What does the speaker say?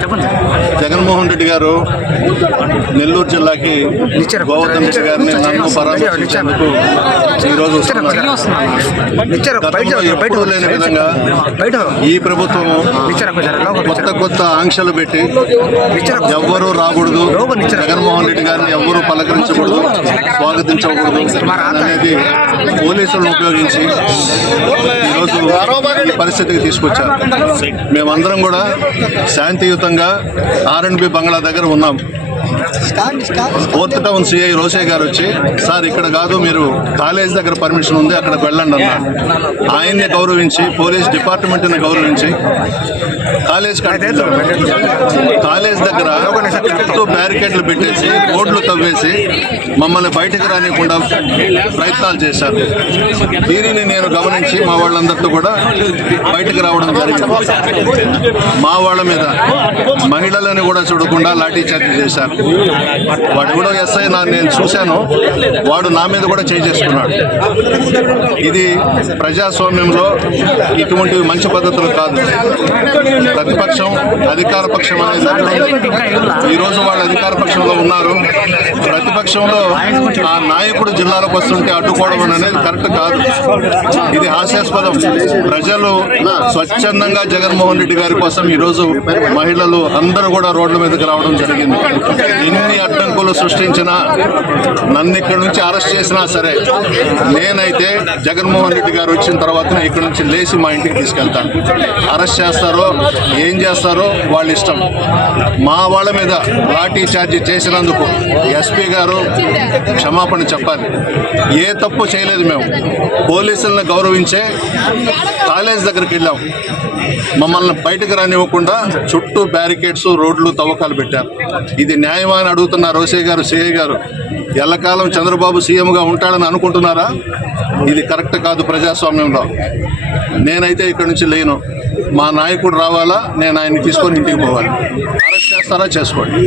చెప్పండి. జగన్మోహన్ రెడ్డి గారు నెల్లూరు జిల్లాకి. గోవర్ధన్ రెడ్డి గారిని నన్ను పరామర్శించేందుకు ఈరోజు ఎప్పుడూ లేని విధంగా ఈ ప్రభుత్వం కొత్త కొత్త ఆంక్షలు పెట్టి. ఎవ్వరూ రాకూడదు. జగన్మోహన్ రెడ్డి గారిని ఎవ్వరూ పలకరించకూడదు. స్వాగతించకూడదు. అనేది పోలీసులను ఉపయోగించి ఈరోజు ఈ పరిస్థితికి తీసుకొచ్చారు. మేమందరం కూడా శాంతియుతంగా ఆర్ఎండ్బి బంగ్లా దగ్గర ఉన్నాం. ఫోర్త్ టౌన్ సిఐ రోషే గారు వచ్చి సార్ ఇక్కడ కాదు మీరు కాలేజ్ దగ్గర పర్మిషన్ ఉంది అక్కడికి వెళ్ళండి అన్నారు. ఆయన్ని గౌరవించి పోలీస్ డిపార్ట్మెంట్ని గౌరవించి కాలేజ్ కాలేజ్ దగ్గర బ్యారికేడ్లు పెట్టేసి రోడ్లు తవ్వేసి మమ్మల్ని బయటకు రానియకుండా ప్రయత్నాలు చేశారు. దీనిని నేను గమనించి మా వాళ్ళందరితో కూడా బయటకు రావడం జరిగింది. మా వాళ్ళ మీద మహిళలని కూడా చూడకుండా లాఠీ చార్జ్ చేశారు. వాడు కూడా ఎస్ఐ నా నేను చూశాను. వాడు నా మీద కూడా చేసుకున్నాడు ఇది ప్రజాస్వామ్యంలో ఇటువంటివి మంచి పద్ధతులు కాదు. ప్రతిపక్షం అధికార పక్షం అనేది ఈరోజు ఈ రోజు వాళ్ళు అధికార పక్షంలో ఉన్నారు. ప్రతిపక్షంలో ఆ నాయకుడు జిల్లాలకు వస్తుంటే అడ్డుకోవడం అనేది కరెక్ట్ కాదు. ఇది హాస్యాస్పదం. ప్రజలు స్వచ్ఛందంగా జగన్మోహన్ రెడ్డి గారి కోసం ఈరోజు మహిళలు అందరూ కూడా రోడ్ల మీదకి రావడం జరిగింది. ఎన్ని అడ్డంకులు సృష్టించినా నన్ను ఇక్కడి నుంచి అరెస్ట్ చేసినా సరే నేనైతే జగన్మోహన్ రెడ్డి గారు వచ్చిన తర్వాత ఇక్కడి నుంచి లేచి మా ఇంటికి తీసుకెళ్తాను. అరెస్ట్ చేస్తారో ఏం చేస్తారో వాళ్ళ ఇష్టం. మా వాళ్ళ మీద లాఠీ చార్జీ చేసినందుకు ఎస్పీ గారు క్షమాపణ చెప్పాలి. ఏ తప్పు చేయలేదు మేము. పోలీసులను గౌరవించే కాలేజ్ దగ్గరికి వెళ్ళాం. మమ్మల్ని బయటకు రానివ్వకుండా చుట్టూ బ్యారికేడ్స్ రోడ్లు తవ్వకాలు పెట్టారు. ఇది న్యాయమా అని అడుగుతున్న రోసే గారు సిఐ గారు ఎల్లకాలం చంద్రబాబు సీఎంగా ఉంటాడని అనుకుంటున్నారా? ఇది కరెక్ట్ కాదు ప్రజాస్వామ్యంలో. నేనైతే ఇక్కడి నుంచి లేను. మా నాయకుడు రావాలా నేను ఆయన్ని తీసుకొని ఇంటికి పోవాలి. అరెస్ట్ చేస్తారా చేసుకోండి.